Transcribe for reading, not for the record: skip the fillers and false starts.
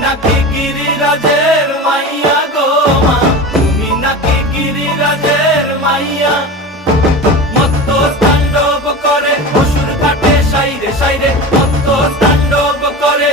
নাকি গিরিরাজের মাইয়া গো মা, তুমি নাকি গিরিরাজের মাইয়া। মত্ত তাণ্ডব করে অসুর কাটে সাইরে সাইরে, মত্ত তাণ্ডব করে